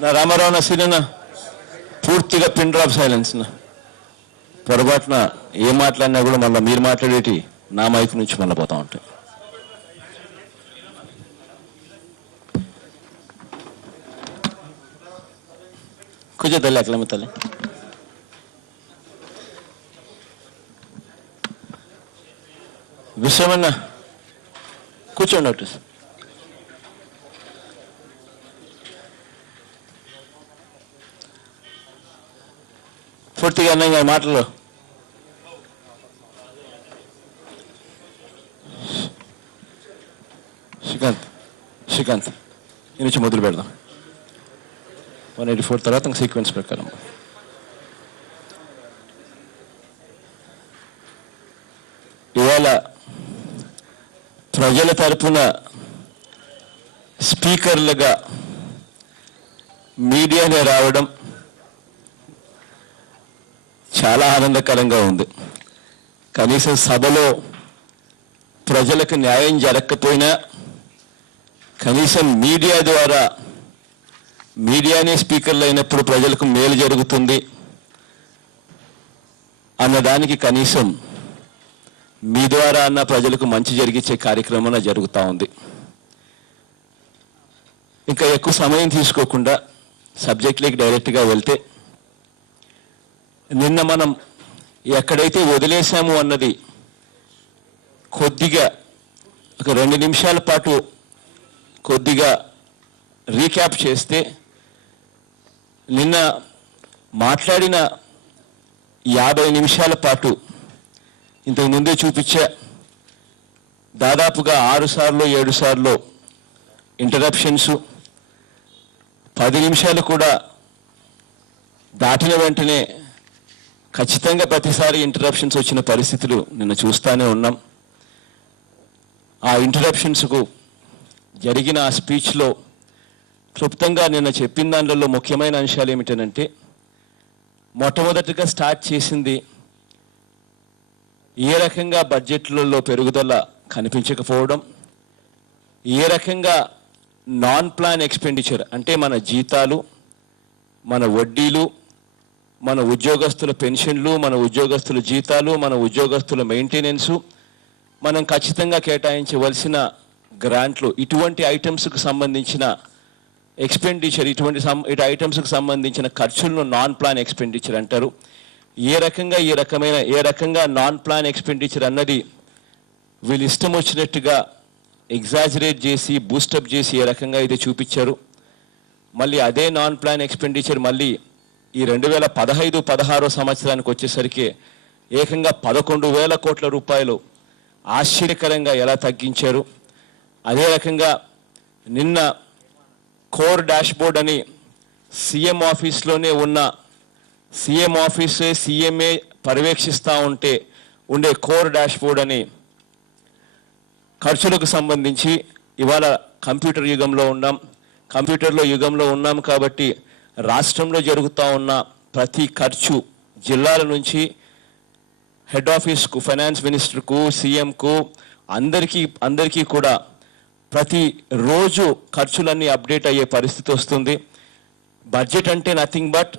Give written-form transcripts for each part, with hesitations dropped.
నా రామారావు నా సీనియర్ పూర్తిగా పిన్ డ్రాప్ సైలెన్స్ నా పొరపాటున ఏం మాట్లాడినా కూడా మళ్ళీ మీరు మాట్లాడేటి నా మైక్ నుంచి మళ్ళీ పోతా ఉంటాయి. కూర్చో తల్లి, అట్లమ్మ తల్లి. విశ్వమన్నా కూర్చోండి డాక్టర్. పూర్తిగా అన్న మాటలు శ్రీకాంత్ ఈ నుంచి మొదలు పెడదాం. 184 తర్వాత సీక్వెన్స్ ప్రకారం ఇవాళ ప్రజల తరపున స్పీకర్లుగా మీడియానే రావడం చాలా ఆనందకరంగా ఉంది. కనీసం సభలో ప్రజలకు న్యాయం జరగకపోయినా కనీసం మీడియా ద్వారా మీడియానే స్పీకర్లు అయినప్పుడు ప్రజలకు మేలు జరుగుతుంది అన్నదానికి కనీసం మీ ద్వారా అన్న ప్రజలకు మంచి జరిగించే కార్యక్రమం జరుగుతూ ఉంది. ఇంకా ఎక్కువ సమయం తీసుకోకుండా సబ్జెక్ట్లోకి డైరెక్ట్గా వెళ్తే, నిన్న మనం ఎక్కడైతే వదిలేశాము అన్నది కొద్దిగా ఒక 2 నిమిషాల పాటు కొద్దిగా రీక్యాప్ చేస్తే, నిన్న మాట్లాడిన 50 నిమిషాల పాటు ఇంతకు ముందే చూపించా, దాదాపుగా 6 సార్లు 7 సార్లు ఇంటరప్షన్స్, 10 నిమిషాలు కూడా దాటిన వెంటనే ఖచ్చితంగా ప్రతిసారి ఇంటరప్షన్స్ వచ్చిన పరిస్థితులు నిన్న చూస్తూనే ఉన్నాం. ఆ ఇంటరప్షన్స్కు జరిగిన ఆ స్పీచ్లో క్లుప్తంగా నిన్న చెప్పిన దాంట్లో ముఖ్యమైన అంశాలు ఏమిటంటే, మొట్టమొదటిగా స్టార్ట్ చేసింది ఏ రకంగా బడ్జెట్లలో పెరుగుదల కనిపించకపోవడం, ఏ రకంగా నాన్ ప్లాన్ ఎక్స్పెండిచర్ అంటే మన జీతాలు, మన వడ్డీలు, మన ఉద్యోగస్తుల పెన్షన్లు, మన ఉద్యోగస్తుల జీతాలు, మన ఉద్యోగస్తుల మెయింటెనెన్సు, మనం ఖచ్చితంగా కేటాయించవలసిన గ్రాంట్లు, ఇటువంటి ఐటమ్స్కు సంబంధించిన ఎక్స్పెండిచర్, ఇటువంటి ఐటమ్స్కి సంబంధించిన ఖర్చులను నాన్ ప్లాన్ ఎక్స్పెండిచర్ అంటారు. ఏ రకంగా నాన్ ప్లాన్ ఎక్స్పెండిచర్ అన్నది వీళ్ళు ఇష్టం వచ్చినట్టుగా ఎగ్జాజరేట్ చేసి బూస్టప్ చేసి ఏ రకంగా అయితే చూపించారు. మళ్ళీ అదే నాన్ ప్లాన్ ఎక్స్పెండిచర్ మళ్ళీ ఈ 2015-16 సంవత్సరానికి వచ్చేసరికి ఏకంగా 11,000 కోట్ల రూపాయలు ఆశ్చర్యకరంగా ఎలా తగ్గించారు. అదే రకంగా నిన్న కోర్ డాష్బోర్డ్ అని సీఎం ఆఫీస్లోనే ఉన్న, సీఎం ఆఫీసే సీఎంఏ పర్యవేక్షిస్తూ ఉండే కోర్ డాష్బోర్డ్ అని ఖర్చులకు సంబంధించి ఇవాళ కంప్యూటర్ యుగంలో ఉన్నాం కాబట్టి రాష్ట్రంలో జరుగుతూ ఉన్న ప్రతి ఖర్చు జిల్లాల నుంచి హెడ్ ఆఫీస్కు, ఫైనాన్స్ మినిస్టర్కు, సీఎంకు అందరికీ కూడా ప్రతిరోజు ఖర్చులన్నీ అప్డేట్ అయ్యే పరిస్థితి వస్తుంది. బడ్జెట్ అంటే nothing but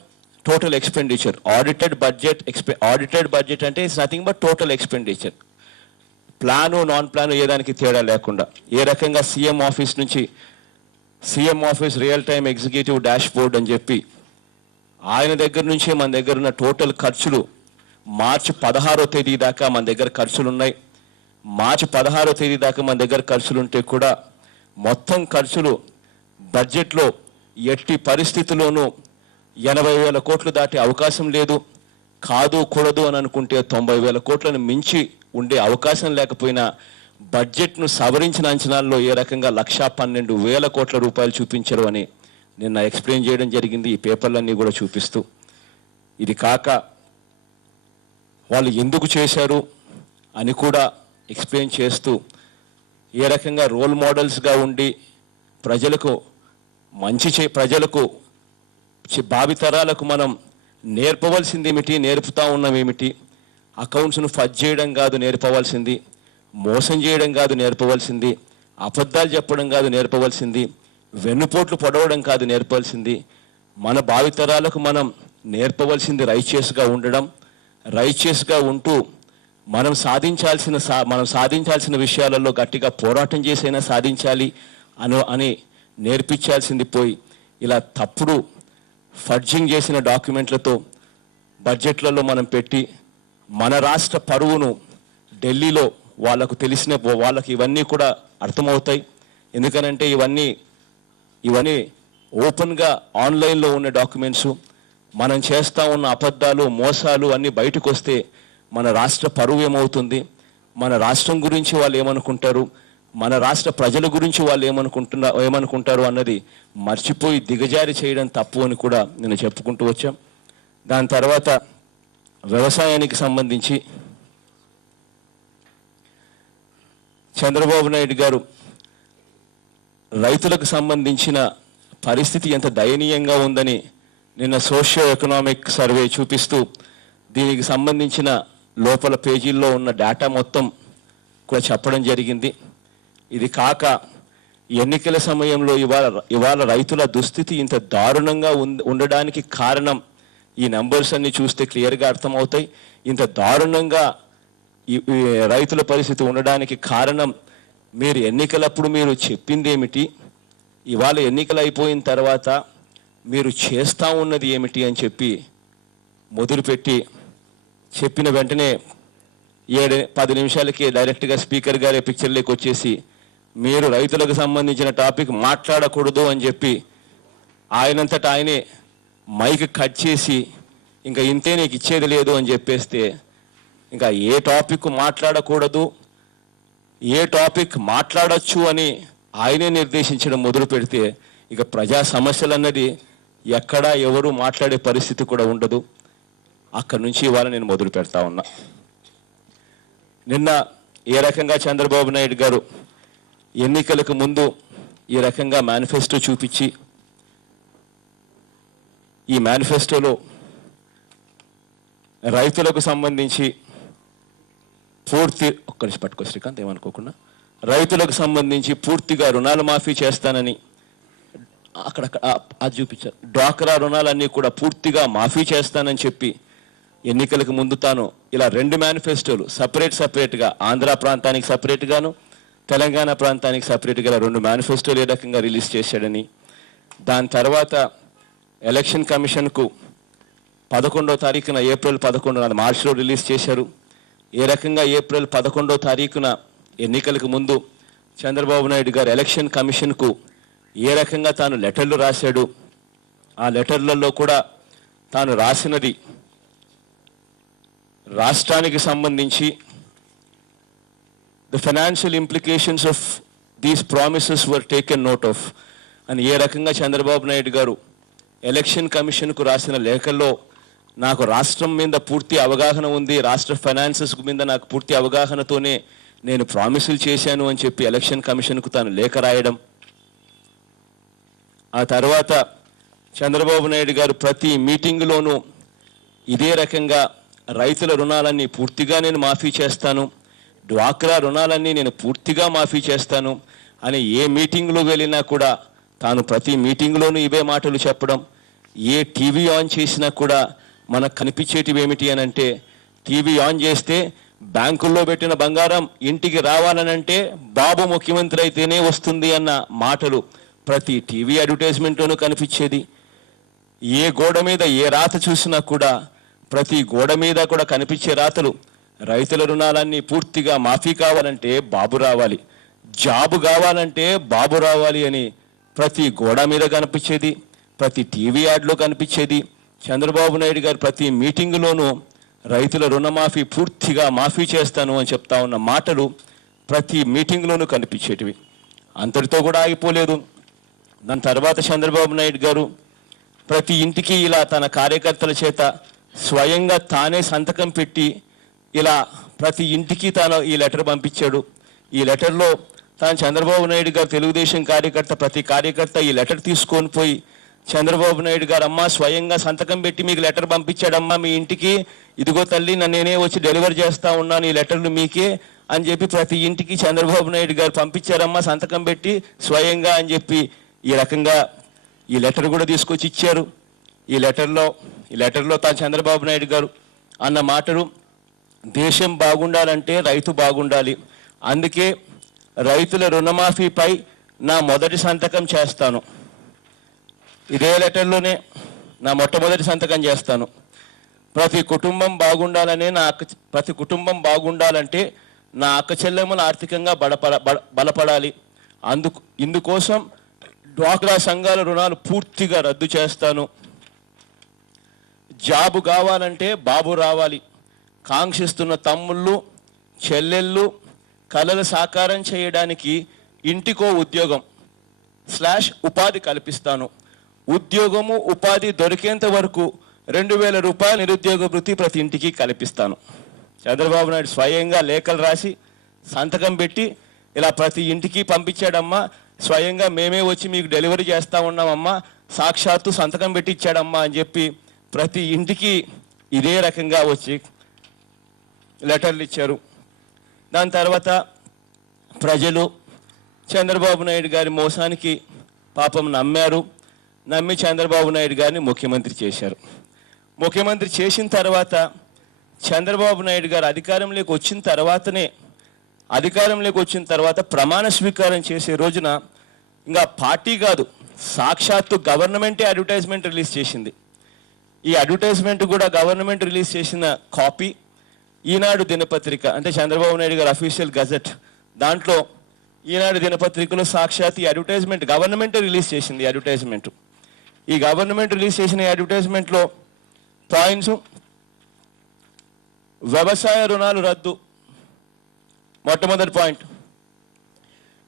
total expenditure. Audited budget అంటే it's nothing but total expenditure. Plan non plan ఏ దానికి తేడా లేకుండా ఏ రకంగా CM office real time executive dashboard అని చెప్పి ఆయన దగ్గర నుంచే మన దగ్గర ఉన్న టోటల్ ఖర్చులు మార్చి 16వ తేదీ దాకా మన దగ్గర ఖర్చులు ఉన్నాయి. మార్చి 16వ తేదీ దాకా మన దగ్గర ఖర్చులు ఉంటే కూడా మొత్తం ఖర్చులు బడ్జెట్లో ఎట్టి పరిస్థితుల్లోనూ 80,000 కోట్లు దాటే అవకాశం లేదు. కాదు కూడదు అని అనుకుంటే 90,000 కోట్లను మించి ఉండే అవకాశం లేకపోయినా బడ్జెట్ను సవరించిన అంచనాల్లో ఏ రకంగా 112,000 కోట్ల రూపాయలు చూపించరు అని నిన్న ఎక్స్ప్లెయిన్ చేయడం జరిగింది, ఈ పేపర్లన్నీ కూడా చూపిస్తూ. ఇది కాక వాళ్ళు ఎందుకు చేశారు అని కూడా ఎక్స్ప్లెయిన్ చేస్తూ ఏ రకంగా రోల్ మోడల్స్గా ఉండి ప్రజలకు ప్రజలకు భావితరాలకు మనం నేర్పవలసింది ఏమిటి, నేర్పుతా ఉన్నామేమిటి? అకౌంట్స్ను ఫజ్ చేయడం కాదు నేర్పవలసింది, మోసం చేయడం కాదు నేర్పవలసింది, అబద్ధాలు చెప్పడం కాదు నేర్పవలసింది, వెన్నుపోట్లు పొడవడం కాదు నేర్పవలసింది. మన భావితరాలకు మనం నేర్పవలసింది రైచియస్గా ఉండడం, రైచియస్గా ఉంటూ మనం సాధించాల్సిన విషయాలలో గట్టిగా పోరాటం చేసైనా సాధించాలి అని నేర్పించాల్సింది పోయి ఇలా తప్పుడు ఫడ్జింగ్ చేసిన డాక్యుమెంట్లతో బడ్జెట్లలో మనం పెట్టి మన రాష్ట్ర పరువును ఢిల్లీలో వాళ్ళకి ఇవన్నీ కూడా అర్థమవుతాయి. ఎందుకనంటే ఇవన్నీ ఓపెన్గా ఆన్లైన్లో ఉన్న డాక్యుమెంట్స్. మనం చేస్తూ ఉన్న అబద్ధాలు, మోసాలు అన్నీ బయటకు వస్తే మన రాష్ట్ర పరువు ఏమవుతుంది, మన రాష్ట్రం గురించి వాళ్ళు ఏమనుకుంటారు, మన రాష్ట్ర ప్రజల గురించి వాళ్ళు ఏమనుకుంటారు అన్నది మర్చిపోయి దిగజారి చేయడం తప్పు అని కూడా నేను చెప్పుకుంటూ వచ్చాం. దాని తర్వాత వ్యవసాయానికి సంబంధించి చంద్రబాబు నాయుడు గారు రైతులకు సంబంధించిన పరిస్థితి ఎంత దయనీయంగా ఉందని నిన్న సోషియో ఎకనామిక్ సర్వే చూపిస్తూ దీనికి సంబంధించిన లోపల పేజీల్లో ఉన్న డేటా మొత్తం కూడా చెప్పడం జరిగింది. ఇది కాక ఎన్నికల సమయంలో ఇవాళ రైతుల దుస్థితి ఇంత దారుణంగా ఉండడానికి కారణం ఈ నెంబర్స్ అన్ని చూస్తే క్లియర్గా అర్థమవుతాయి. ఇంత దారుణంగా ఈ రైతుల పరిస్థితి ఉండడానికి కారణం మీరు ఎన్నికలప్పుడు మీరు చెప్పింది ఏమిటి, ఇవాళ ఎన్నికలు అయిపోయిన తర్వాత మీరు చేస్తూ ఉన్నది ఏమిటి అని చెప్పి మొదలుపెట్టి చెప్పిన వెంటనే 7-10 నిమిషాలకి డైరెక్ట్గా స్పీకర్ గారే పిక్చర్లోకి వచ్చేసి మీరు రైతులకు సంబంధించిన టాపిక్ మాట్లాడకూడదు అని చెప్పి ఆయనంతటా ఆయనే మైక్ కట్ చేసి ఇంకా ఇంతే నీకు ఇచ్చేది లేదు అని చెప్పేస్తే ఇంకా ఏ టాపిక్ మాట్లాడకూడదు, ఏ టాపిక్ మాట్లాడచ్చు అని ఆయనే నిర్దేశించడం మొదలు పెడితే ఇక ప్రజా సమస్యలు అన్నది ఎక్కడా ఎవరు మాట్లాడే పరిస్థితి కూడా ఉండదు. అక్కడి నుంచి ఇవాళ నేను మొదలు పెడతా ఉన్నా. నిన్న ఏ రకంగా చంద్రబాబు నాయుడు గారు ఎన్నికలకు ముందు ఈ రకంగా మేనిఫెస్టో చూపించి ఈ మేనిఫెస్టోలో రైతులకు సంబంధించి శ్రీకాంత్ ఏమనుకోకుండా రైతులకు సంబంధించి పూర్తిగా రుణాలు మాఫీ చేస్తానని అక్కడక్కడ అది చూపించారు. డ్వాక్రా రుణాలన్నీ కూడా పూర్తిగా మాఫీ చేస్తానని చెప్పి ఎన్నికలకు ముందు తాను ఇలా 2 మేనిఫెస్టోలు సపరేట్గా ఆంధ్ర ప్రాంతానికి సపరేట్గాను తెలంగాణ ప్రాంతానికి సపరేట్గా 2 మేనిఫెస్టోలు ఏ రకంగా రిలీజ్ చేశాడని, దాని తర్వాత ఎలక్షన్ కమిషన్కు 11వ తారీఖున ఏప్రిల్ 11 మార్చిలో రిలీజ్ చేశారు. ఏ రకంగా ఏప్రిల్ 11వ తారీఖున ఎన్నికలకు ముందు చంద్రబాబు నాయుడు గారు ఎలక్షన్ కమిషన్కు ఏ రకంగా తాను లెటర్లు రాశాడు, ఆ లెటర్లలో కూడా తాను రాసినది రాష్ట్రానికి సంబంధించి the financial implications of these promises were taken note of అని ఏ రకంగా చంద్రబాబు నాయుడు గారు ఎలక్షన్ కమిషన్కు రాసిన లేఖల్లో నాకు రాష్ట్రం మీద పూర్తి అవగాహన ఉంది, రాష్ట్ర ఫైనాన్సెస్ మీద నాకు పూర్తి అవగాహనతోనే నేను ప్రామిసులు చేశాను అని చెప్పి ఎలక్షన్ కమిషన్కు తాను లేఖ రాయడం. ఆ తర్వాత చంద్రబాబు నాయుడు గారు ప్రతి మీటింగులోనూ ఇదే రకంగా రైతుల రుణాలన్నీ పూర్తిగా నేను మాఫీ చేస్తాను, డ్వాక్రా రుణాలన్నీ నేను పూర్తిగా మాఫీ చేస్తాను అని ఏ మీటింగ్లో వెళ్ళినా కూడా తాను ప్రతి మీటింగ్లోనూ ఇవే మాటలు చెప్పడం. ఏ టీవీ ఆన్ చేసినా కూడా మనకు కనిపించేటివి ఏమిటి అని అంటే, టీవీ ఆన్ చేస్తే బ్యాంకుల్లో పెట్టిన బంగారం ఇంటికి రావాలనంటే బాబు ముఖ్యమంత్రి అయితేనే వస్తుంది అన్న మాటలు ప్రతి టీవీ అడ్వర్టైజ్మెంట్లోనూ కనిపించేది. ఏ గోడ మీద ఏ రాత చూసినా కూడా ప్రతి గోడ మీద కూడా కనిపించే రాతలు రైతుల రుణాలన్నీ పూర్తిగా మాఫీ కావాలంటే బాబు రావాలి, జాబు కావాలంటే బాబు రావాలి అని ప్రతి గోడ మీద కనిపించేది, ప్రతి టీవీ యాడ్లో కనిపించేది. చంద్రబాబు నాయుడు గారు ప్రతి మీటింగులోనూ రైతుల రుణమాఫీ పూర్తిగా మాఫీ చేస్తాను అని చెప్తా ఉన్న మాటలు ప్రతి మీటింగ్లోనూ కనిపించేటివి. అంతటితో కూడా ఆగిపోలేదు. దాని తర్వాత చంద్రబాబు నాయుడు గారు ప్రతి ఇంటికి ఇలా తన కార్యకర్తల చేత స్వయంగా తానే సంతకం పెట్టి ఇలా ప్రతి ఇంటికి తాను ఈ లెటర్ పంపించాడు. ఈ లెటర్లో తాను చంద్రబాబు నాయుడు గారు తెలుగుదేశం కార్యకర్త, ప్రతి కార్యకర్త ఈ లెటర్ తీసుకొని పోయి చంద్రబాబు నాయుడు గారు అమ్మ స్వయంగా సంతకం పెట్టి మీకు లెటర్ పంపించాడమ్మా మీ ఇంటికి, ఇదిగో తల్లి నేనే వచ్చి డెలివర్ చేస్తా ఉన్నాను ఈ లెటర్లు మీకే అని చెప్పి ప్రతి ఇంటికి చంద్రబాబు నాయుడు గారు పంపించారమ్మా సంతకం పెట్టి స్వయంగా అని చెప్పి ఈ రకంగా ఈ లెటర్ కూడా తీసుకొచ్చి ఇచ్చారు. ఈ లెటర్లో తాను చంద్రబాబు నాయుడు గారు అన్న మాటలు, దేశం బాగుండాలంటే రైతు బాగుండాలి, అందుకే రైతుల రుణమాఫీపై నా మొదటి సంతకం చేస్తాను, ఇదే లెటర్లోనే నా మొట్టమొదటి సంతకం చేస్తాను, ప్రతి కుటుంబం బాగుండాలంటే నా అక్క చెల్లెమ్మలు ఆర్థికంగా బలపడాలి, ఇందుకోసం డ్వాక్రా సంఘాల రుణాలు పూర్తిగా రద్దు చేస్తాను, జాబు కావాలంటే బాబు రావాలి, కాంక్షిస్తున్న తమ్ముళ్ళు చెల్లెళ్ళు కలలు సాకారం చేయడానికి ఇంటికో ఉద్యోగం / ఉపాధి కల్పిస్తాను, ఉద్యోగము ఉపాధి దొరికేంత వరకు 2000 రూపాయల నిరుద్యోగ వృత్తి ప్రతి ఇంటికి కల్పిస్తాను. చంద్రబాబు నాయుడు స్వయంగా లేఖలు రాసి సంతకం పెట్టి ఇలా ప్రతి ఇంటికి పంపించాడమ్మా, స్వయంగా మేమే వచ్చి మీకు డెలివరీ చేస్తా ఉన్నామమ్మా, సాక్షాత్తు సంతకం పెట్టి ఇచ్చాడమ్మా అని చెప్పి ప్రతి ఇంటికి ఇదే రకంగా వచ్చి లెటర్లు ఇచ్చారు. దాని తర్వాత ప్రజలు చంద్రబాబు నాయుడు గారి మోసానికి పాపం నమ్మి చంద్రబాబు నాయుడు గారిని ముఖ్యమంత్రి చేశారు. ముఖ్యమంత్రి చేసిన తర్వాత చంద్రబాబు నాయుడు గారు అధికారంలోకి వచ్చిన తర్వాత ప్రమాణ స్వీకారం చేసే రోజున ఇంకా పార్టీ కాదు, సాక్షాత్తు గవర్నమెంటే అడ్వర్టైజ్మెంట్ రిలీజ్ చేసింది. ఈ అడ్వర్టైజ్మెంట్ కూడా గవర్నమెంట్ రిలీజ్ చేసిన కాపీ ఈనాడు దినపత్రిక, అంటే చంద్రబాబు నాయుడు గారు అఫీషియల్ గజెట్, దాంట్లో ఈనాడు దినపత్రికలో సాక్షాత్ ఈ అడ్వర్టైజ్మెంట్ గవర్నమెంటే రిలీజ్ చేసింది. ఈ గవర్నమెంట్ రిలీజ్ చేసిన అడ్వర్టైజ్మెంట్లో పాయింట్స్: వ్యవసాయ రుణాలు రద్దు మొట్టమొదటి పాయింట్,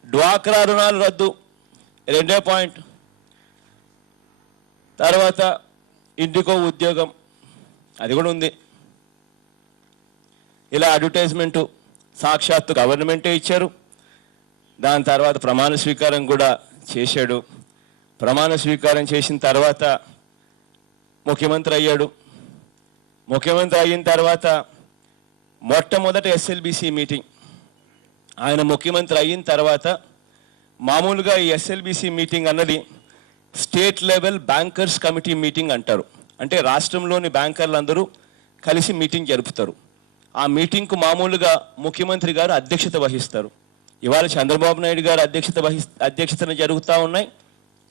డ్వాక్రా రుణాలు రద్దు రెండో పాయింట్, తర్వాత ఇంటికో ఉద్యోగం అది కూడా ఉంది. ఇలా అడ్వర్టైజ్మెంటు సాక్షాత్తు గవర్నమెంటే ఇచ్చారు. దాని తర్వాత ప్రమాణ స్వీకారం కూడా చేశాడు. ప్రమాణ స్వీకారం చేసిన తర్వాత ముఖ్యమంత్రి అయ్యాడు. ముఖ్యమంత్రి అయిన తర్వాత మొట్టమొదటి ఎస్ఎల్బిసి మీటింగ్, ఆయన ముఖ్యమంత్రి అయిన తర్వాత మామూలుగా ఈ ఎస్ఎల్బిసి మీటింగ్ అన్నది state level bankers committee meeting అంటారు. అంటే రాష్ట్రంలోని బ్యాంకర్లందరూ కలిసి మీటింగ్ జరుపుతారు. ఆ మీటింగ్కు మామూలుగా ముఖ్యమంత్రి గారు అధ్యక్షత వహిస్తారు. ఇవాళ చంద్రబాబు నాయుడు గారు అధ్యక్షతన జరుగుతూ ఉన్నాయి.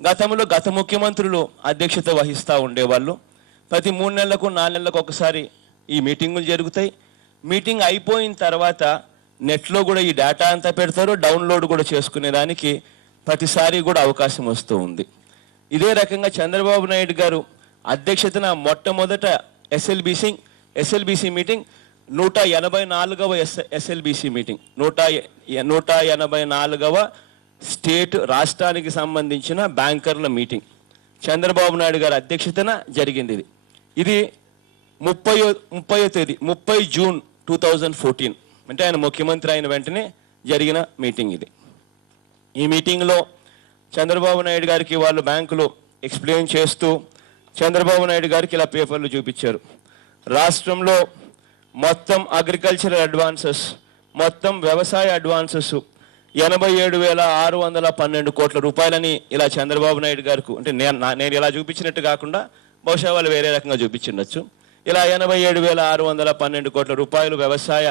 గతంలో గత ముఖ్యమంత్రులు అధ్యక్షత వహిస్తూ ఉండేవాళ్ళు. ప్రతి 3 నెలలకు 4 నెలలకు ఒకసారి ఈ మీటింగులు జరుగుతాయి. మీటింగ్ అయిపోయిన తర్వాత నెట్లో కూడా ఈ డేటా అంతా పెడతారు, డౌన్లోడ్ కూడా చేసుకునేదానికి ప్రతిసారి కూడా అవకాశం వస్తూ ఉంది. ఇదే రకంగా చంద్రబాబు నాయుడు గారు అధ్యక్షతన మొట్టమొదట ఎస్ఎల్బిసి మీటింగ్ 184వ ఎస్ఎల్బిసి మీటింగ్, 184వ స్టేట్ రాష్ట్రానికి సంబంధించిన బ్యాంకర్ల మీటింగ్ చంద్రబాబు నాయుడు గారి అధ్యక్షతన జరిగింది. ఇది 30 జూన్ 2014, అంటే ఆయన ముఖ్యమంత్రి అయిన వెంటనే జరిగిన మీటింగ్ ఇది. ఈ మీటింగ్లో చంద్రబాబు నాయుడు గారికి వాళ్ళు బ్యాంకులు ఎక్స్ప్లెయిన్ చేస్తూ చంద్రబాబు నాయుడు గారికి ఇలా పేపర్లు చూపించారు. రాష్ట్రంలో మొత్తం అగ్రికల్చరల్ అడ్వాన్సెస్, మొత్తం వ్యవసాయ అడ్వాన్సెస్ 87,612 కోట్ల రూపాయలని ఇలా చంద్రబాబు నాయుడు గారికి, అంటే నేను ఇలా చూపించినట్టు కాకుండా బహుశా వాళ్ళు వేరే రకంగా చూపించిండొచ్చు. ఇలా 87,612 కోట్ల రూపాయలు వ్యవసాయ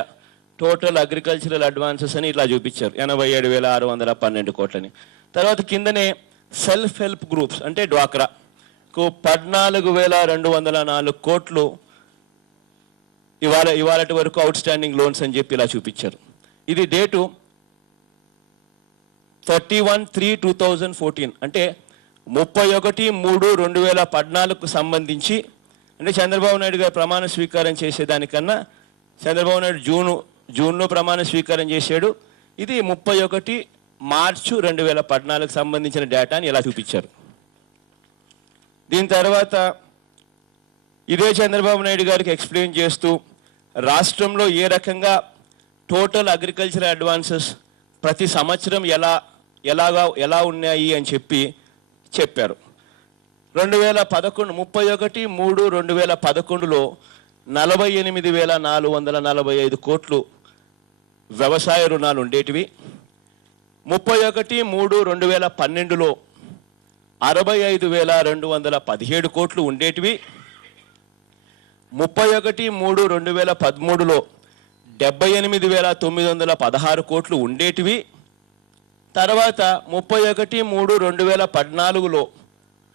టోటల్ అగ్రికల్చరల్ అడ్వాన్సెస్ అని ఇట్లా చూపించారు, 87,612 కోట్లని. తర్వాత కిందనే సెల్ఫ్ హెల్ప్ గ్రూప్స్ అంటే డ్వాక్రాకు 14,204 కోట్లు ఇవాళటి వరకు అవుట్ స్టాండింగ్ లోన్స్ అని చెప్పి ఇలా చూపించారు. ఇది డేటు 31/3/2014, అంటే 31/3/2014కు సంబంధించి, అంటే చంద్రబాబు నాయుడు గారు ప్రమాణ స్వీకారం చేసేదానికన్నా చంద్రబాబు నాయుడు జూన్లో ప్రమాణ స్వీకారం చేశాడు. ఇది 31 మార్చి 2014కు సంబంధించిన డేటాని ఇలా చూపించారు. దీని తర్వాత ఇదే చంద్రబాబు నాయుడు గారికి ఎక్స్ప్లెయిన్ చేస్తూ రాష్ట్రంలో ఏ రకంగా టోటల్ అగ్రికల్చర్ అడ్వాన్సెస్ ప్రతి సంవత్సరం ఎలా ఉన్నాయి అని చెప్పారు. 31/3/2011లో 48,445 కోట్లు వ్యవసాయ రుణాలు ఉండేటివి. 31/3/2012లో 65,217 కోట్లు ఉండేటివి. 31/3/2013లో 78,916 కోట్లు ఉండేటివి. తర్వాత 31/3/2014లో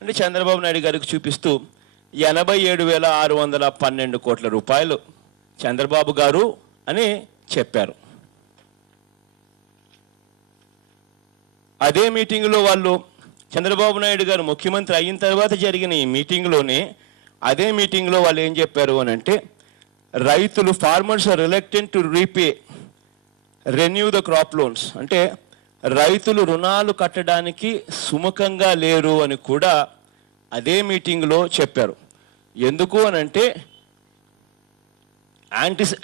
అంటే చంద్రబాబు నాయుడు గారికి చూపిస్తూ 87,612 కోట్ల రూపాయలు చంద్రబాబు గారు అని చెప్పారు. అదే మీటింగ్లో వాళ్ళు చంద్రబాబు నాయుడు గారు ముఖ్యమంత్రి అయిన తర్వాత జరిగిన ఈ మీటింగ్లోనే అదే మీటింగ్లో వాళ్ళు ఏం చెప్పారు అని అంటే రైతులు farmers are reluctant to renew the crop loans అంటే రైతులు రుణాలు కట్టడానికి సుముఖంగా లేరు అని కూడా అదే మీటింగ్లో చెప్పారు. ఎందుకు అని అంటే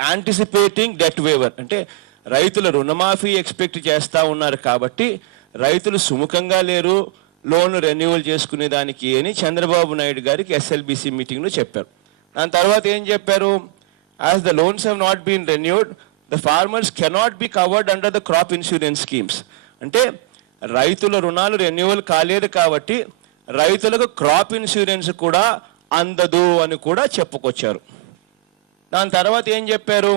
యాంటిసిపేటింగ్ డెట్ వేవర్ అంటే రైతుల రుణమాఫీ ఎక్స్పెక్ట్ చేస్తూ ఉన్నారు కాబట్టి రైతులు సుముఖంగా లేరు లోన్లు రెన్యువల్ చేసుకునే దానికి అని చంద్రబాబు నాయుడు గారికి ఎస్ఎల్బిసి మీటింగ్లో చెప్పారు. దాని తర్వాత ఏం చెప్పారు? As the loans have not been renewed the farmers cannot be covered under the crop insurance schemes అంటే రైతుల రుణాలు రెన్యువల్ కాలేదు కాబట్టి రైతులకు క్రాప్ ఇన్సూరెన్స్ కూడా అందదు అని కూడా చెప్పుకొచ్చారు. దాని తర్వాత ఏం చెప్పారు?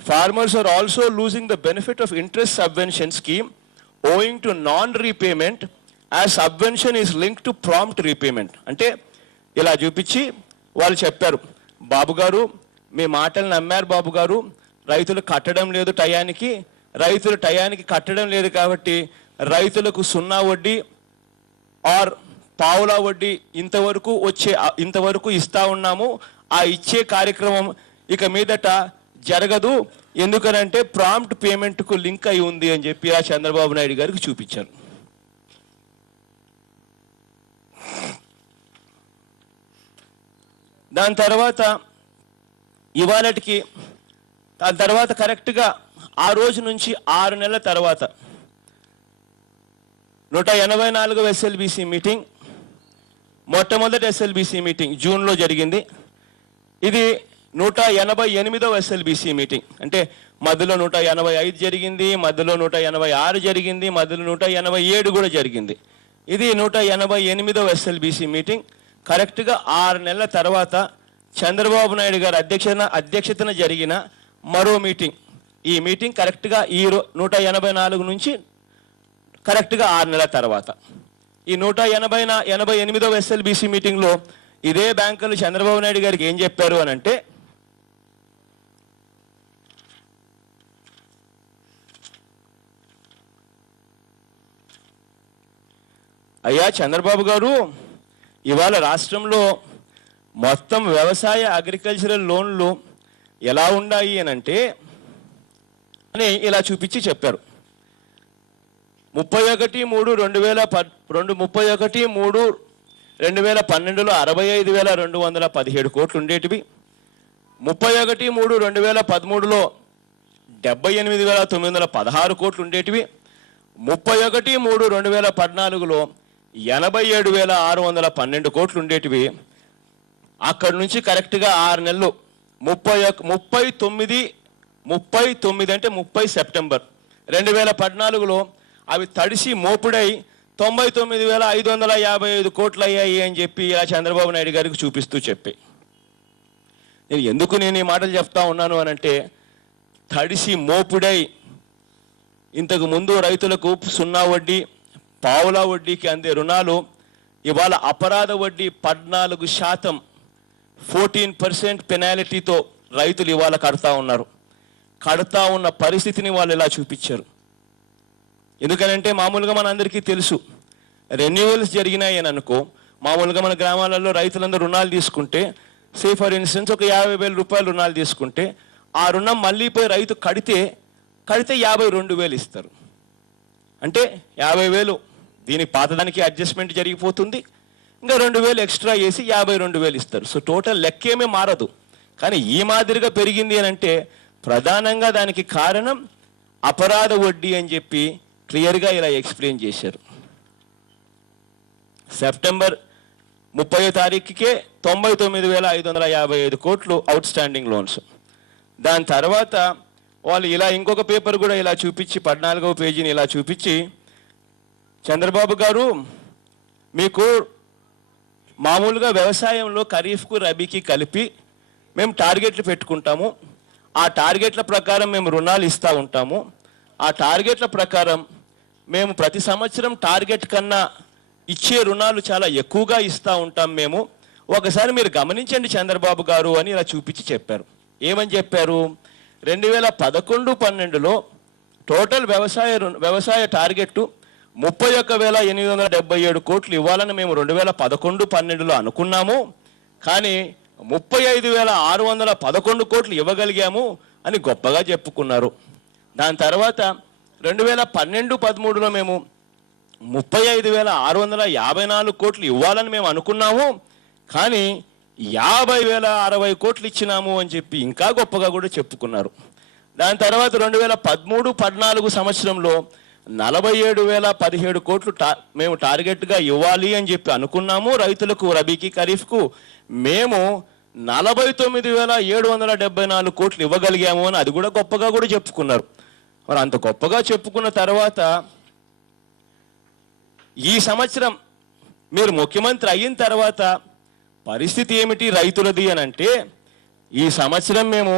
Farmers are also losing the benefit of interest subvention scheme owing to non repayment as subvention is link to prompt repayment అంటే ఇలా చూపించి వాళ్ళు చెప్పారు, బాబు గారు మీ మాటలు నమ్మారు బాబు గారు, రైతులు కట్టడం లేదు టయానికి కట్టడం లేదు కాబట్టి రైతులకు 0 వడ్డీ ఆర్ పావులా వడ్డీ ఇంతవరకు ఇస్తా ఉన్నాము. ఆ ఇచ్చే కార్యక్రమం ఇక మీదట జరగదు, ఎందుకనంటే ప్రాంప్ట్ పేమెంట్కు లింక్ అయి ఉంది అని చెప్పి ఆ చంద్రబాబు నాయుడు గారికి చూపించారు. దాని తర్వాత కరెక్ట్గా ఆ రోజు నుంచి 6 నెలల తర్వాత 184వ ఎస్ఎల్బిసి మీటింగ్, మొట్టమొదటి ఎస్ఎల్బిసి మీటింగ్ జూన్లో జరిగింది. ఇది 188వ ఎస్ఎల్బిసి మీటింగ్ అంటే మధ్యలో 185 జరిగింది, మధ్యలో 186 జరిగింది, మధ్యలో 187 కూడా జరిగింది. ఇది 188వ ఎస్ఎల్బిసి మీటింగ్. కరెక్ట్గా 6 నెలల తర్వాత చంద్రబాబు నాయుడు గారి అధ్యక్షతన జరిగిన మరో మీటింగ్. ఈ మీటింగ్ కరెక్ట్గా 184 నుంచి కరెక్ట్గా 6 నెలల తర్వాత ఈ 188వ ఎస్ఎల్బిసి మీటింగ్లో ఇదే బ్యాంకులు చంద్రబాబు నాయుడు గారికి ఏం చెప్పారు అని అంటే అయ్యా చంద్రబాబు గారు ఇవాళ రాష్ట్రంలో మొత్తం వ్యవసాయ అగ్రికల్చరల్ లోన్లు ఎలా ఉన్నాయి అని అంటే అని ఇలా చూపించి చెప్పారు. 31/3/2012లో 65,217 కోట్లు ఉండేటివి. 31/3/2013లో 78,916 కోట్లు ఉండేటివి. 31/3/2014లో 87,612 కోట్లు ఉండేటివి. అక్కడి నుంచి కరెక్ట్గా 6 నెలలు 39 అంటే 30 సెప్టెంబర్ 2014లో అవి తడిసి మోపుడై 99,555 కోట్లు అయ్యాయి అని చెప్పి ఇలా చంద్రబాబు నాయుడు గారికి చూపిస్తూ ఎందుకు నేను ఈ మాటలు చెప్తా ఉన్నాను అనంటే తడిసి మోపుడై ఇంతకు ముందు రైతులకు 0 వడ్డీ పావులా వడ్డీకి అందే రుణాలు ఇవాళ అపరాధ వడ్డీ 14% 14% పెనాల్టీతో రైతులు ఇవాళ కడతా ఉన్న పరిస్థితిని వాళ్ళు ఇలా చూపించారు. ఎందుకనంటే మామూలుగా మన అందరికీ తెలుసు రెన్యువల్స్ జరిగినాయి అని అనుకో, మామూలుగా మన గ్రామాలలో రైతులందరూ రుణాలు తీసుకుంటే సే ఫర్ ఇన్స్టెన్స్ ఒక 50,000 రూపాయలు రుణాలు తీసుకుంటే ఆ రుణం మళ్ళీ పోయి రైతు కడితే 52,000 ఇస్తారు. అంటే 50,000 దీని పాతదానికి అడ్జస్ట్మెంట్ జరిగిపోతుంది, ఇంకా 2,000 ఎక్స్ట్రా వేసి 52,000 ఇస్తారు. సో టోటల్ లెక్కేమీ మారదు. కానీ ఈ మాదిరిగా పెరిగింది అని అంటే ప్రధానంగా దానికి కారణం అపరాధ వడ్డీ అని చెప్పి క్లియర్గా ఇలా ఎక్స్ప్లెయిన్ చేశారు. సెప్టెంబర్ 30వ తారీఖుకే 99,555 కోట్లు అవుట్ స్టాండింగ్ లోన్స్. దాని తర్వాత వాళ్ళు ఇలా ఇంకొక పేపర్ కూడా ఇలా చూపించి 14వ పేజీని ఇలా చూపించి, చంద్రబాబు గారు మీకు మామూలుగా వ్యవసాయంలో ఖరీఫ్కు రబీకి కలిపి మేము టార్గెట్లు పెట్టుకుంటాము, ఆ టార్గెట్ల ప్రకారం మేము రుణాలు ఇస్తూ ఉంటాము, ఆ టార్గెట్ల ప్రకారం మేము ప్రతి సంవత్సరం టార్గెట్ కన్నా ఇచ్చే రుణాలు చాలా ఎక్కువగా ఇస్తూ ఉంటాం మేము, ఒకసారి మీరు గమనించండి చంద్రబాబు గారు అని ఇలా చూపించి చెప్పారు. ఏమని చెప్పారు? 2011-12లో టోటల్ వ్యవసాయ టార్గెట్ 31,877 కోట్లు ఇవ్వాలని మేము 2011-12లో అనుకున్నాము, కానీ 35,611 కోట్లు ఇవ్వగలిగాము అని గొప్పగా చెప్పుకున్నారు. దాని తర్వాత 2012-13లో మేము 35,654 కోట్లు ఇవ్వాలని మేము అనుకున్నాము, కానీ 50,060 కోట్లు ఇచ్చినాము అని చెప్పి ఇంకా గొప్పగా కూడా చెప్పుకున్నారు. దాని తర్వాత 2013-14 సంవత్సరంలో 47,017 కోట్లు మేము టార్గెట్గా ఇవ్వాలి అని చెప్పి అనుకున్నాము రైతులకు, రబీకి ఖరీఫ్కు. మేము 49,774 కోట్లు ఇవ్వగలిగాము అని అది కూడా గొప్పగా కూడా చెప్పుకున్నారు. మరి అంత గొప్పగా చెప్పుకున్న తర్వాత ఈ సంవత్సరం మీరు ముఖ్యమంత్రి అయిన తర్వాత పరిస్థితి ఏమిటి రైతులది అని అంటే, ఈ సంవత్సరం మేము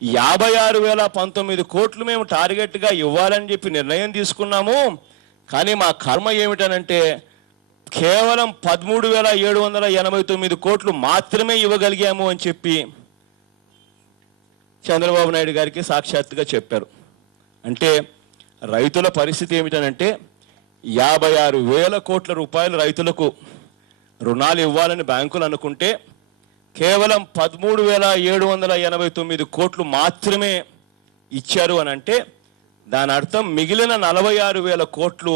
56,019 కోట్లు మేము టార్గెట్గా ఇవ్వాలని చెప్పి నిర్ణయం తీసుకున్నాము, కానీ మా కర్మ ఏమిటనంటే కేవలం 13,789 కోట్లు మాత్రమే ఇవ్వగలిగాము అని చెప్పి చంద్రబాబు నాయుడు గారికి సాక్షాత్తుగా చెప్పారు. అంటే రైతుల పరిస్థితి ఏమిటనంటే 56,000 కోట్ల రూపాయలు రైతులకు రుణాలు ఇవ్వాలని బ్యాంకులు అనుకుంటే కేవలం 13,789 కోట్లు మాత్రమే ఇచ్చారు అని అంటే దాని అర్థం మిగిలిన 46,000 కోట్లు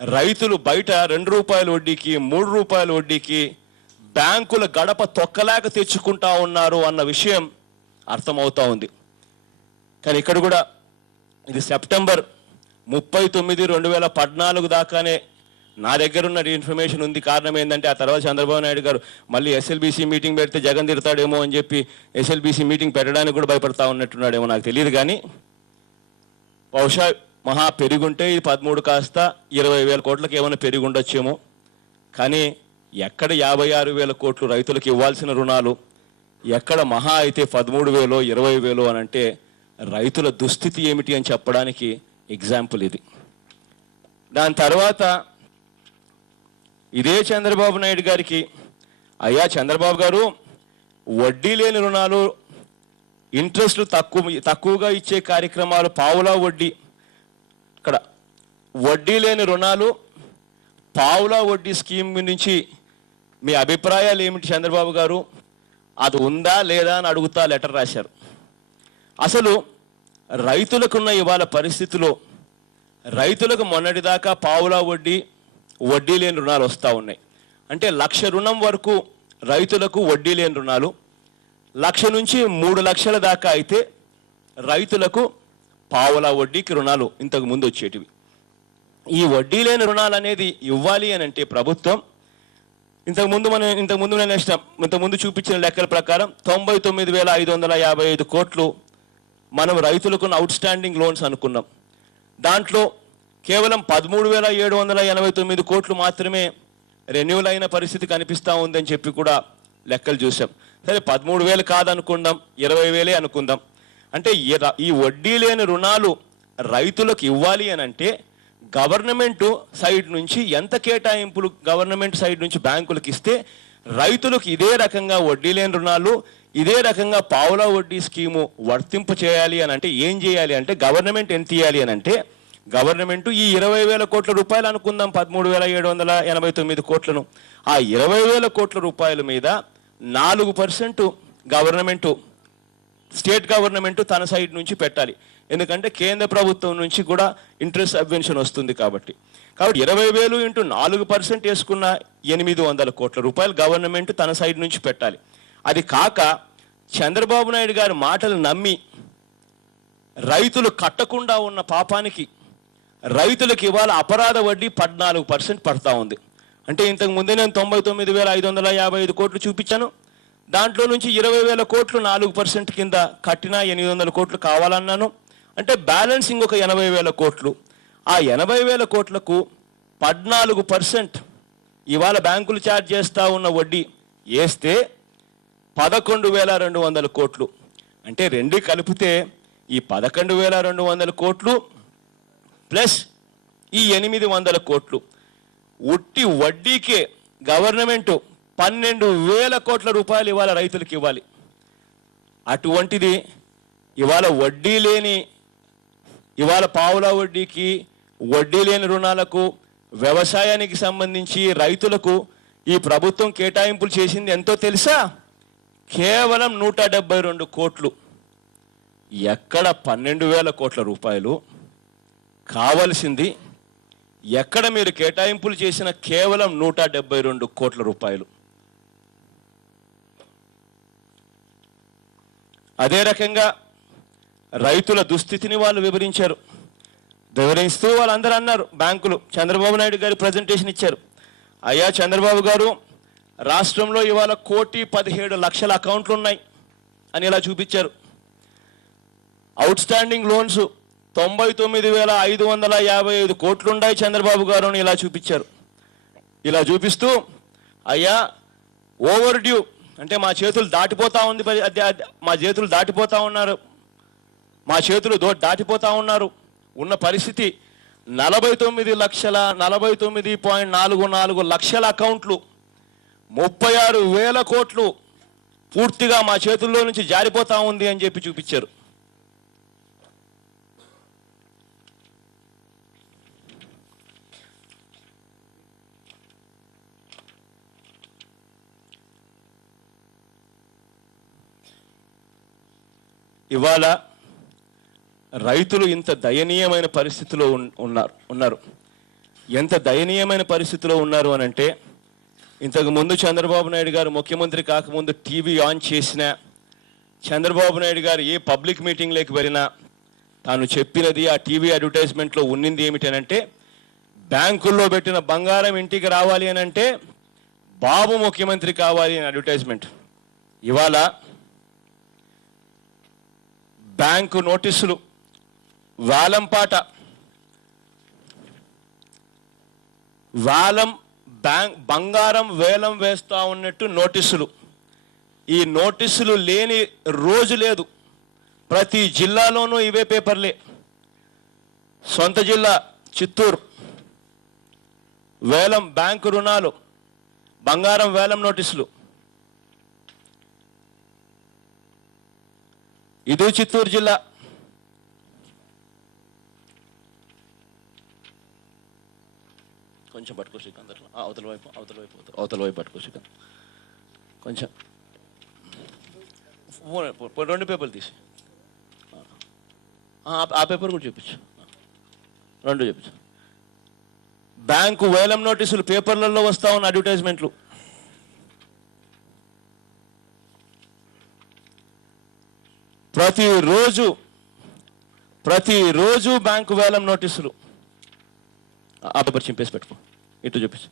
రైతులు బయట 2 రూపాయల వడ్డీకి 3 రూపాయల వడ్డీకి బ్యాంకుల గడప తొక్కలేక తెచ్చుకుంటా ఉన్నారు అన్న విషయం అర్థమవుతా ఉంది. కానీ ఇక్కడ కూడా ఇది సెప్టెంబర్ 30, 2014 దాకానే నా దగ్గర ఉన్న ఇన్ఫర్మేషన్ ఉంది. కారణం ఏంటంటే ఆ తర్వాత చంద్రబాబు నాయుడు గారు మళ్ళీ ఎస్ఎల్బీసీ మీటింగ్ పెడితే జగన్ తిడతాడేమో అని చెప్పి ఎస్ఎల్బీసీ మీటింగ్ పెట్టడానికి కూడా భయపడతా ఉన్నట్టున్నాడేమో నాకు తెలియదు. కానీ బహుశా మహా పెరుగుంటే ఇది 13 కాస్త 20,000 కోట్లకి ఏమైనా పెరిగి ఉండొచ్చేమో. కానీ ఎక్కడ 56,000 కోట్లు రైతులకు ఇవ్వాల్సిన రుణాలు, ఎక్కడ మహా అయితే 13,000, 20,000 అని అంటే రైతుల దుస్థితి ఏమిటి అని చెప్పడానికి ఎగ్జాంపుల్ ఇది. దాని తర్వాత ఇదే చంద్రబాబు నాయుడు గారికి, అయ్యా చంద్రబాబు గారు వడ్డీ లేని రుణాలు, ఇంట్రెస్ట్లు తక్కువగా ఇచ్చే కార్యక్రమాలు, పావులా వడ్డీ, ఇక్కడ వడ్డీ లేని రుణాలు పావులా వడ్డీ స్కీమ్ నుంచి మీ అభిప్రాయాలు ఏమిటి చంద్రబాబు గారు, అది ఉందా లేదా అని అడుగుతా లెటర్ రాశారు. అసలు రైతులకున్న ఇవాళ పరిస్థితిలో రైతులకు మొన్నటిదాకా పావులా వడ్డీ, వడ్డీ లేని రుణాలు వస్తూ ఉన్నాయి. అంటే 1,00,000 రుణం వరకు రైతులకు వడ్డీ లేని రుణాలు, 1,00,000 నుంచి 3 లక్షల దాకా అయితే రైతులకు పావులా వడ్డీకి రుణాలు ఇంతకు ముందు వచ్చేటివి. ఈ వడ్డీ లేని రుణాలు అనేది ఇవ్వాలి అని అంటే ప్రభుత్వం ఇంతకుముందు చూపించిన లెక్కల ప్రకారం 99,555 కోట్లు మనం రైతులకు అవుట్ స్టాండింగ్ లోన్స్ అనుకున్నాం. దాంట్లో కేవలం 13,789 కోట్లు మాత్రమే రెన్యూవల్ అయిన పరిస్థితి కనిపిస్తూ ఉందని చెప్పి కూడా లెక్కలు చూసాం. సరే 13,000 కాదనుకుందాం, 20,000 అనుకుందాం. అంటే ఈ వడ్డీ లేని రుణాలు రైతులకు ఇవ్వాలి అని అంటే గవర్నమెంట్ సైడ్ నుంచి ఎంత కేటాయింపులు గవర్నమెంట్ సైడ్ నుంచి బ్యాంకులకు ఇస్తే రైతులకు ఇదే రకంగా వడ్డీ లేని రుణాలు, ఇదే రకంగా పావులా వడ్డీ స్కీము వర్తింప చేయాలి అని అంటే ఏం చేయాలి అంటే గవర్నమెంట్ ఎంత ఇవ్వాలి అని అంటే గవర్నమెంట్ ఈ 20,000 కోట్ల రూపాయలు అనుకుందాం, 13,789 కోట్లను, ఆ 20,000 కోట్ల రూపాయల మీద 4% గవర్నమెంటు, స్టేట్ గవర్నమెంట్ తన సైడ్ నుంచి పెట్టాలి. ఎందుకంటే కేంద్ర ప్రభుత్వం నుంచి కూడా ఇంట్రెస్ట్ సబ్వెన్షన్ వస్తుంది కాబట్టి 20,000 ఇంటూ 4% వేసుకున్న 800 కోట్ల రూపాయలు గవర్నమెంట్ తన సైడ్ నుంచి పెట్టాలి. అది కాక చంద్రబాబు నాయుడు గారి మాటలు నమ్మి రైతులు కట్టకుండా ఉన్న పాపానికి రైతులకు ఇవాళ అపరాధ వడ్డీ 14% పడతా ఉంది. అంటే ఇంతకు ముందే నేను 99,555 కోట్లు చూపించాను. దాంట్లో నుంచి 20,000 కోట్లు 4% కింద కట్టినా 800 కోట్లు కావాలన్నాను. అంటే బ్యాలెన్స్ ఇంకొక 80,000 కోట్లు. ఆ 80,000 కోట్లకు 14% ఇవాళ బ్యాంకులు ఛార్జ్ చేస్తూ ఉన్న వడ్డీ వేస్తే 11,200 కోట్లు. అంటే రెండు కలిపితే ఈ 11,200 కోట్లు ప్లస్ ఈ 800 కోట్లు ఉట్టి వడ్డీకే గవర్నమెంట్ 12,000 కోట్ల రూపాయలు ఇవాళ రైతులకు ఇవ్వాలి. అటువంటిది ఇవాళ వడ్డీ లేని, ఇవాళ పావులా వడ్డీకి, వడ్డీ లేని రుణాలకు, వ్యవసాయానికి సంబంధించి రైతులకు ఈ ప్రభుత్వం కేటాయింపులు చేసింది ఎంతో తెలుసా? కేవలం 172 కోట్లు. ఎక్కడ 12,000 కోట్ల రూపాయలు కావలసింది, ఎక్కడ మీరు కేటాయింపులు చేసిన కేవలం 172 కోట్ల రూపాయలు. అదే రకంగా రైతుల దుస్థితిని వాళ్ళు వివరించారు. వివరిస్తూ వాళ్ళందరూ అన్నారు, బ్యాంకులు చంద్రబాబు నాయుడు గారి ప్రజెంటేషన్ ఇచ్చారు. అయ్యా చంద్రబాబు గారు, రాష్ట్రంలో ఇవాళ 1,17,00,000 అకౌంట్లు ఉన్నాయి అని ఇలా చూపించారు. అవుట్ స్టాండింగ్ లోన్స్ 99,555 కోట్లు ఉన్నాయి చంద్రబాబు గారు అని ఇలా చూపించారు. ఇలా చూపిస్తూ అయ్యా ఓవర్ డ్యూ అంటే మా చేతులు దాటిపోతా ఉంది, మా చేతులు దాటిపోతా ఉన్నారు, మా చేతులు దాటిపోతా ఉన్నారు ఉన్న పరిస్థితి 49,49.44 లక్షల అకౌంట్లు, 36,000 కోట్లు పూర్తిగా మా చేతుల్లో నుంచి జారిపోతా ఉంది అని చెప్పి చూపించారు. ఇవాళ రైతులు ఇంత దయనీయమైన పరిస్థితిలో ఉన్నారు. ఎంత దయనీయమైన పరిస్థితిలో ఉన్నారు అని అంటే, ఇంతకు ముందు చంద్రబాబు నాయుడు గారు ముఖ్యమంత్రి కాకముందు టీవీ ఆన్ చేసిన, చంద్రబాబు నాయుడు గారు ఏ పబ్లిక్ మీటింగ్లోకి వెళ్ళినా తాను చెప్పినది ఆ టీవీ అడ్వర్టైజ్మెంట్లో ఉన్నింది ఏమిటనంటే, బ్యాంకుల్లో పెట్టిన బంగారం ఇంటికి రావాలి అని అంటే బాబు ముఖ్యమంత్రి కావాలి అని అడ్వర్టైజ్మెంట్. ఇవాళ బ్యాంకు నోటీసులు వేలంపాట, బంగారం వేలం వేస్తా ఉన్నట్టు నోటీసులు. ఈ నోటీసులు లేని రోజు లేదు. ప్రతి జిల్లాలోనూ ఇవే పేపర్లే. సొంత జిల్లా చిత్తూరు, వేలం బ్యాంకు రుణాలు, బంగారం వేలం నోటీసులు. ఇది చిత్తూరు జిల్లా. కొంచెం పట్టుకో శ్రీకాంత్, అవతల వైపు పట్టుకో శ్రీకాంత్. కొంచెం 2 పేపర్లు తీసి ఆ పేపర్ కూడా చూపించు, 2 చూపించు. బ్యాంకు వేలం నోటీసులు పేపర్లలో వస్తా ఉన్న అడ్వర్టైజ్మెంట్లు. ప్రతిరోజు బ్యాంకు వేలం నోటీసులు. ఆ పేపర్ చింపేసి పెట్టుకో, ఇటు చూపించు.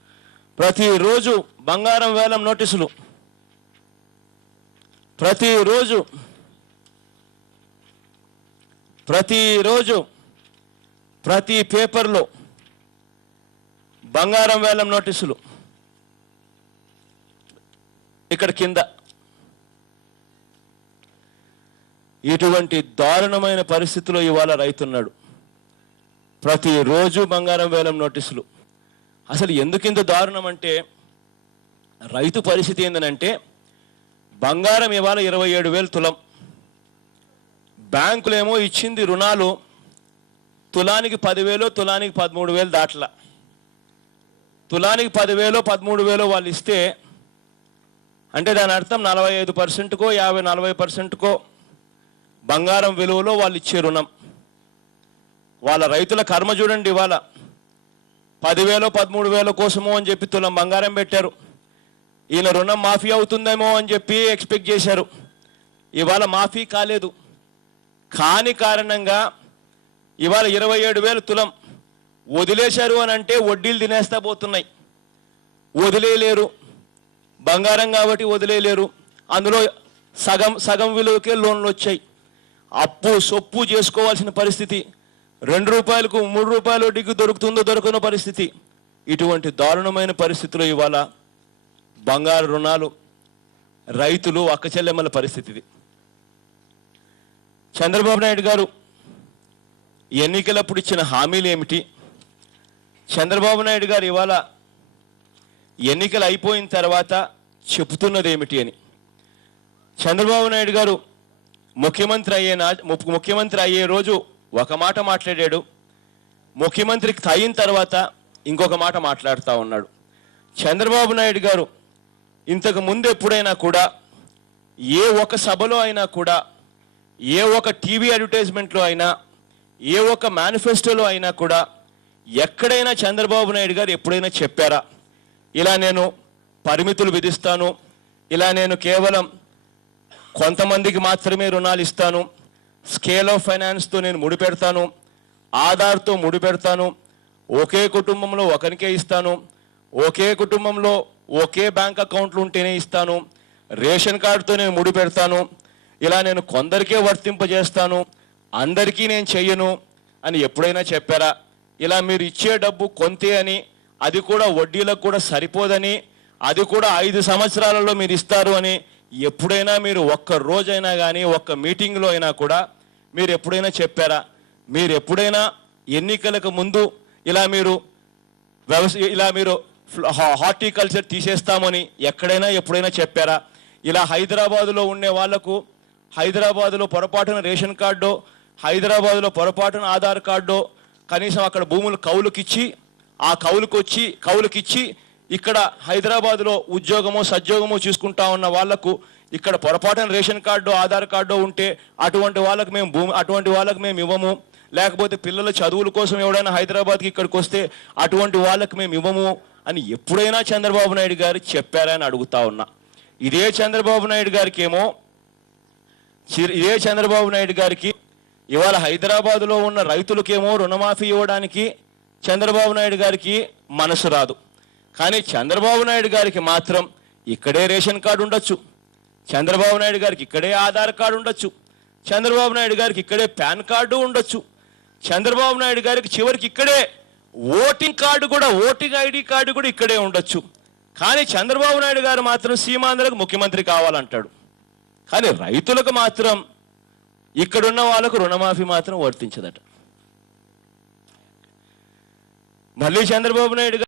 ప్రతిరోజు బంగారం వేలం నోటీసులు. ప్రతిరోజు ప్రతి పేపర్లో బంగారం వేలం నోటీసులు. ఇక్కడ కింద ఇటువంటి దారుణమైన పరిస్థితిలో ఇవాళ రైతున్నాడు. ప్రతిరోజు బంగారం వేలం నోటీసులు. అసలు ఎందుకింత దారుణం అంటే, రైతు పరిస్థితి ఏంటంటే, బంగారం ఇవాళ 27,000 తులం. బ్యాంకులేమో ఇచ్చింది రుణాలు తులానికి 10,000, తులానికి 13,000 దాట్ల. తులానికి 10,000, 13,000 వాళ్ళు ఇస్తే అంటే దాని అర్థం 45%కో 40% బంగారం విలువలో వాళ్ళు ఇచ్చే రుణం. వాళ్ళ రైతుల కర్మ చూడండి. ఇవాళ 10,000, 13,000 కోసమో అని చెప్పి తులం బంగారం పెట్టారు. ఈయన రుణం మాఫీ అవుతుందేమో అని చెప్పి ఎక్స్పెక్ట్ చేశారు. ఇవాళ మాఫీ కాలేదు. కాని కారణంగా ఇవాళ 27,000 తులం వదిలేశారు అని అంటే వడ్డీలు తినేస్తా పోతున్నాయి. వదిలేయలేరు, బంగారం కాబట్టి వదిలేయలేరు. అందులో సగం విలువకే లోన్లు వచ్చాయి. అప్పు సొప్పు చేసుకోవాల్సిన పరిస్థితి, 2 రూపాయలకు 3 రూపాయల వడ్డీకి దొరుకుతుందో దొరకని పరిస్థితి. ఇటువంటి దారుణమైన పరిస్థితిలో ఇవాళ బంగారు రుణాలు, రైతులు, అక్క చెల్లెమ్మల పరిస్థితి. చంద్రబాబు నాయుడు గారు ఎన్నికలప్పుడు ఇచ్చిన హామీలు ఏమిటి? చంద్రబాబు నాయుడు గారు ఇవాళ ఎన్నికలు అయిపోయిన తర్వాత చెబుతున్నది ఏమిటి అని. చంద్రబాబు నాయుడు గారు ముఖ్యమంత్రి అయ్యే రోజు ఒక మాట మాట్లాడాడు, ముఖ్యమంత్రికి అయిన తర్వాత ఇంకొక మాట మాట్లాడుతూ ఉన్నాడు. చంద్రబాబు నాయుడు గారు ఇంతకు ముందు ఎప్పుడైనా కూడా ఏ ఒక సభలో అయినా కూడా, ఏ ఒక టీవీ అడ్వర్టైజ్మెంట్లో అయినా, ఏ ఒక మేనిఫెస్టోలో అయినా కూడా ఎక్కడైనా చంద్రబాబు నాయుడు గారు ఎప్పుడైనా చెప్పారా ఇలా నేను పరిమితులు విధిస్తాను, ఇలా నేను కేవలం కొంతమందికి మాత్రమే రుణాలు ఇస్తాను, స్కేల్ ఆఫ్ ఫైనాన్స్తో నేను ముడిపెడతాను, ఆధార్తో ముడిపెడతాను, ఒకే కుటుంబంలో ఒకరికే ఇస్తాను, ఒకే కుటుంబంలో ఒకే బ్యాంక్ అకౌంట్లు ఉంటేనే ఇస్తాను, రేషన్ కార్డుతో నేను ముడిపెడతాను, ఇలా నేను కొందరికే వర్తింపజేస్తాను, అందరికీ నేను చెయ్యను అని ఎప్పుడైనా చెప్పారా? ఇలా మీరు ఇచ్చే డబ్బు కొంతే అని, అది కూడా వడ్డీలకు కూడా సరిపోదని, అది కూడా 5 సంవత్సరాలలో మీరు ఇస్తారు అని ఎప్పుడైనా మీరు ఒక్క రోజైనా కానీ ఒక్క మీటింగ్లో అయినా కూడా మీరు ఎప్పుడైనా చెప్పారా? మీరు ఎప్పుడైనా ఎన్నికలకు ముందు ఇలా మీరు హార్టికల్చర్ తీసేస్తామని ఎప్పుడైనా చెప్పారా? ఇలా హైదరాబాదులో ఉండే వాళ్లకు హైదరాబాదులో పొరపాటున రేషన్ కార్డో, హైదరాబాదులో పొరపాటున ఆధార్ కార్డో, కనీసం అక్కడ భూములు కౌలుకిచ్చి, ఆ కౌలుకిచ్చి ఇక్కడ హైదరాబాదులో ఉద్యోగమో సద్యోగమో చూసుకుంటా ఉన్న వాళ్లకు ఇక్కడ పొరపాటున రేషన్ కార్డు, ఆధార్ కార్డు ఉంటే అటువంటి వాళ్ళకి మేము ఇవ్వము, లేకపోతే పిల్లల చదువుల కోసం ఎవడైనా హైదరాబాద్కి ఇక్కడికి వస్తే అటువంటి వాళ్ళకి మేము ఇవ్వము అని ఎప్పుడైనా చంద్రబాబు నాయుడు గారు చెప్పారని అడుగుతా ఉన్నా. ఇదే చంద్రబాబు నాయుడు గారికి ఇవాళ హైదరాబాదులో ఉన్న రైతులకేమో రుణమాఫీ ఇవ్వడానికి చంద్రబాబు నాయుడు గారికి మనసు రాదు. కానీ చంద్రబాబు నాయుడు గారికి మాత్రం ఇక్కడే రేషన్ కార్డు ఉండొచ్చు, చంద్రబాబు నాయుడు గారికి ఇక్కడే ఆధార్ కార్డు ఉండొచ్చు, చంద్రబాబు నాయుడు గారికి ఇక్కడే పాన్ కార్డు ఉండొచ్చు, చంద్రబాబు నాయుడు గారికి చివరికి ఇక్కడే ఓటింగ్ ఐడి కార్డు కూడా ఇక్కడే ఉండొచ్చు. కానీ చంద్రబాబు నాయుడు గారు మాత్రం సీమాంధ్రకు ముఖ్యమంత్రి కావాలంటాడు. కానీ రైతులకు మాత్రం, ఇక్కడున్న వాళ్ళకు రుణమాఫీ మాత్రం వర్తించదట. మళ్ళీ చంద్రబాబు నాయుడు